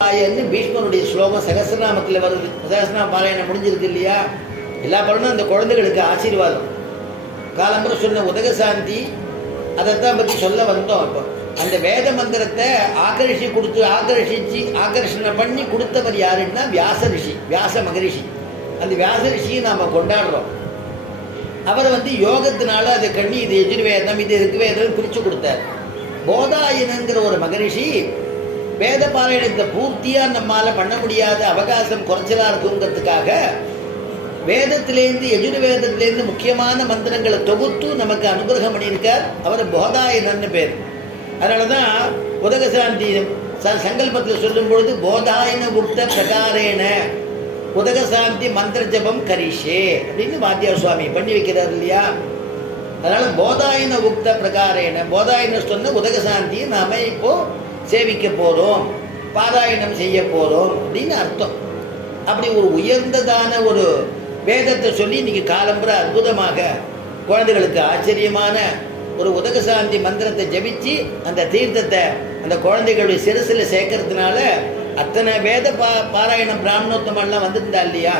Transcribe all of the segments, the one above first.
பீஷ்மனுடைய ஸ்லோகம் சகசிரநாமத்தில் வருது. சகசிரநாம பாராயணம் முடிஞ்சிருக்கு இல்லையா? எல்லா பலனும் அந்த குழந்தைகளுக்கு ஆசீர்வாதம். காலம்புற சொன்ன உதகசாந்தி அதைத்தான் பற்றி சொல்ல வந்தோம். அப்போ அந்த வேத மந்திரத்தை ஆகர்ஷணை பண்ணி கொடுத்தவர் யாருன்னா வியாச ரிஷி, வியாச மகரிஷி. அந்த வியாச ரிஷியை நாம் கொண்டாடுறோம். அவர் யோகத்தினால அதை கண்ணி இது எஜுர்வேதம் இது ருக்வேதம் பிரித்து கொடுத்தார். போதாயனங்கிற ஒரு மகரிஷி வேத பாராயணத்தை பூர்த்தியாக நம்மால் பண்ண முடியாத அவகாசம் குறைச்சலாக இருக்குங்கிறதுக்காக வேதத்திலேருந்து எஜுர்வேதத்திலேருந்து முக்கியமான மந்திரங்களை தொகுத்து நமக்கு அனுகிரகம் பண்ணியிருக்கார். அவர் போதாயனன்னு பேர். அதனால தான் உதகசாந்தி சங்கல்பத்தில் சொல்லும் பொழுது போதாயன உக்த பிரகாரேன உதகசாந்தி மந்திர ஜபம் கரிஷே அப்படின்னு வாத்தியார் சுவாமி பண்ணி வைக்கிறார் இல்லையா? அதனால போதாயன உக்த பிரகாரேன, போதாயன சொன்ன உதகசாந்தியை நாம இப்போ சேவிக்க போறோம், பாராயணம் செய்ய போறோம் அப்படின்னு அர்த்தம். அப்படி ஒரு உயர்ந்ததான ஒரு வேதத்தை சொல்லி இன்னைக்கு காலம்புற அற்புதமாக குழந்தைகளுக்கு ஆச்சரியமான ஒரு உதகசாந்தி மந்திரத்தை ஜபிச்சு அந்த தீர்த்தத்தை அந்த குழந்தைகளுடைய சிறுசில் சேர்க்கறதுனால அத்தனை வேத பாராயணம் பிராமணோத்தமெல்லாம் வந்திருந்தா இல்லையா?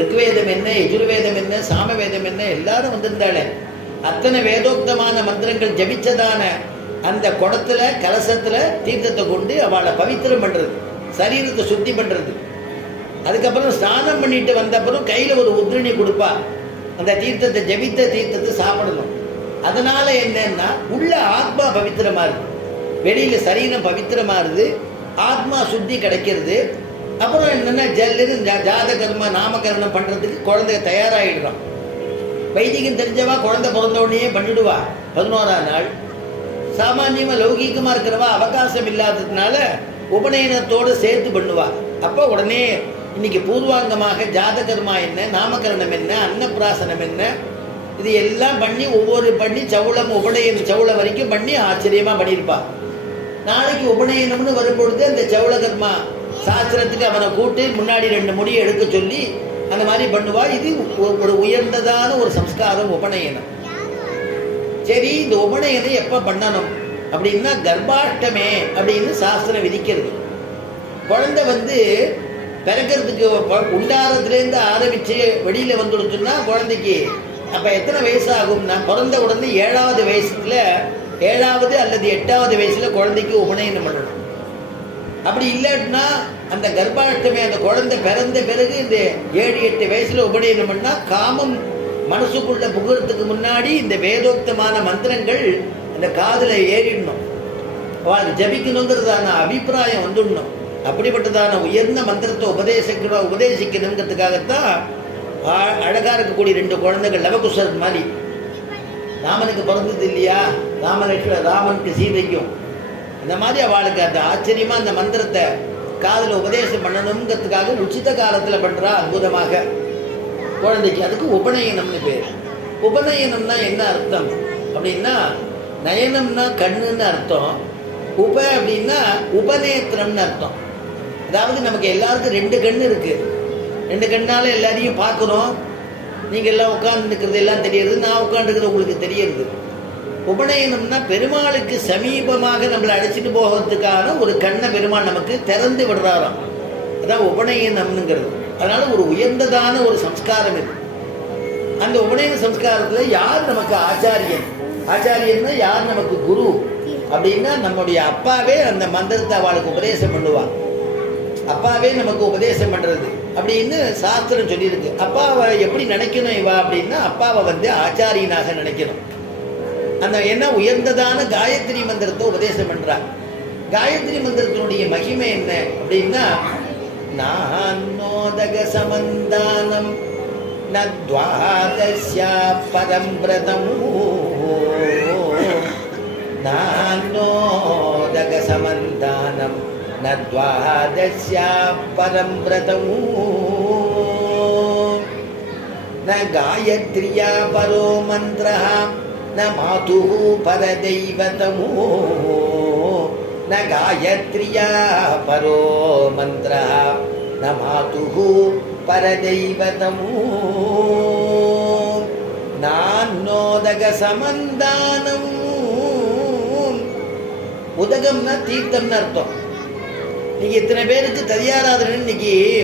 ருக்வேதம் என்ன, எஜுர்வேதம் என்ன, சாமவேதம் என்ன, எல்லாரும் வந்திருந்தாளே. அத்தனை வேதோக்தமான மந்திரங்கள் ஜபிச்சதான அந்த குடத்துல கலசத்துல தீர்த்தத்தை கொண்டு அவளை பவித்திரம் பண்றது, சரீரத்தை சுத்தி பண்றது. அதுக்கப்புறம் ஸ்நானம் பண்ணிட்டு வந்த அப்புறம் கையில ஒரு உத்ரணி கொடுப்பா. அந்த தீர்த்தத்தை ஜபித்த தீர்த்தத்தை சாப்பிடணும். அதனால என்னன்னா உள்ள ஆத்மா பவித்திரமா இருக்கு, வெளியில சரீரம் பவித்திரமா இருக்கு, ஆத்மா சுத்தி கிடைக்கிறது. அப்புறம் என்னன்னா ஜல்லுன்னு ஜாதகர்மா நாமகரணம் பண்றதுக்கு குழந்தை தயாராகிடுறான். வைதிகம் தெரிஞ்சவா குழந்தை பிறந்த உடனே பண்ணிடுவா 11ஆம் நாள். சாமானியமா லௌகீகமா இருக்கிறவா அவகாசம் இல்லாததுனால உபநயனத்தோடு சேர்த்து பண்ணுவா. அப்போ உடனே இன்னைக்கு பூர்வாங்கமாக ஜாதகர்மா என்ன, நாமகரணம் என்ன, அன்னப்பிராசனம் என்ன, இது எல்லாம் பண்ணி ஒவ்வொரு பண்ணி சவுளம் உபநயனம் சவுளம் வரைக்கும் பண்ணி ஆச்சரியமா பண்ணியிருப்பா. நாளைக்கு உபநயனம்னு வரும்பொழுது அந்த சவுளகர்மா சாஸ்திரத்துக்கு அவனை கூட்டு முன்னாடி 2 முடியை எடுக்க சொல்லி அந்த மாதிரி பண்ணுவா. இது ஒரு உயர்ந்ததான ஒரு சம்ஸ்காரம் உபநயனம். சரி, இந்த உபநயனம் எப்ப பண்ணணும் அப்படின்னா கர்ப்பாஷ்டமே அப்படின்னு சாஸ்திரம் விதிக்கிறது. குழந்தை பிறக்கிறதுக்கு உண்டாரத்துலேருந்து ஆரம்பிச்சு வெளியில வந்துடுச்சுன்னா குழந்தைக்கு அப்ப எத்தனை வயசு ஆகும்னா பிறந்த உடனே 7வது வயசுல 7வது அல்லது 8வது வயசுல குழந்தைக்கு உபநயனம் பண்ணணும். அப்படி இல்லைன்னா அந்த கர்ப்பாஷ்டமே அந்த குழந்தை பிறந்த பிறகு இந்த 7-8 வயசுல உபநயனம் பண்ணா காமம் மனசுக்குள்ள புகழத்துக்கு முன்னாடி இந்த வேதோக்தமான மந்திரங்கள் அந்த காதுல ஏறிடணும், அவளுக்கு ஜபிக்கணுங்கிறதான அபிப்பிராயம் வந்துடணும். அப்படிப்பட்டதான உயர்ந்த மந்திரத்தை உபதேசிக்கணுங்கிறதுக்காகத்தான் அழகா இருக்கக்கூடிய 2 குழந்தைகள் லவகுஷர் மாதிரி ராமனுக்கு பிறந்தது இல்லையா? ராமனுக்கு சீதைக்கும் அந்த மாதிரி அவளுக்கு அந்த ஆச்சரியமா அந்த மந்திரத்தை காதுல உபதேசம் பண்ணணுங்கிறதுக்காக உச்சித காலத்துல பண்றா அற்புதமாக குழந்தைக்கு. அதுக்கு உபநயனம்னு பேர். உபநயனம்னா என்ன அர்த்தம் அப்படின்னா நயனம்னா கண்ணுன்னு அர்த்தம், உப அப்படின்னா உபநேத்திரம்னு அர்த்தம். அதாவது நமக்கு எல்லாருக்கும் 2 கண்ணு இருக்கு. 2 கண்ணால எல்லாரையும் பார்க்கணும். நீங்க எல்லாம் உட்கார்ந்து இருக்கிறது எல்லாம் தெரியுது, நான் உட்காந்துருக்கிறது உங்களுக்கு தெரியுது. உபநயனம்னா பெருமாளுக்கு சமீபமாக நம்மளை அழைச்சிட்டு போகிறதுக்கான ஒரு கண்ணை பெருமாள் நமக்கு திறந்து விடுறாராம். அதான் உபநயனம்னுங்கிறது. அதனால ஒரு உயர்ந்ததான ஒரு சம்ஸ்காரம் இது. அந்த உபநயன சம்ஸ்காரத்துல யார் நமக்கு ஆச்சாரியன், ஆச்சாரியன்னா யார் நமக்கு குரு அப்படின்னா நம்முடைய அப்பாவே அந்த மந்திரத்தை அவளுக்கு உபதேசம் பண்ணுவா. அப்பாவே நமக்கு உபதேசம் பண்றது அப்படின்னு சாஸ்திரம் சொல்லியிருக்கு. அப்பாவை எப்படி நினைக்கணும் இவா அப்படின்னா அப்பாவை ஆச்சாரியனாக நினைக்கணும். அந்த என்ன உயர்ந்ததான காயத்ரி மந்திரத்தை உபதேசம் பண்றார். காயத்ரி மந்திரத்தினுடைய மகிமை என்ன அப்படின்னா நானோதக சமந்தானம் நத்வாதஸ்யா பரம் பிரதம், நானோதக சமந்தானம் நத்வாதஸ்யா பரம் பிரதம், ந காயத்ரியா பரோ மந்திரஹ ந மாதுஹ பரதைவதமோ, ந காயத்ரியா பரோ மந்திரஹ ந மாதுஹ பரதைவதமோ, நானோதக சமந்தானம். உதகம்னா தீர்த்தம்னு அர்த்தம். இன்னைக்கு இத்தனை பேருக்கு ததியாராதனை இன்னைக்கு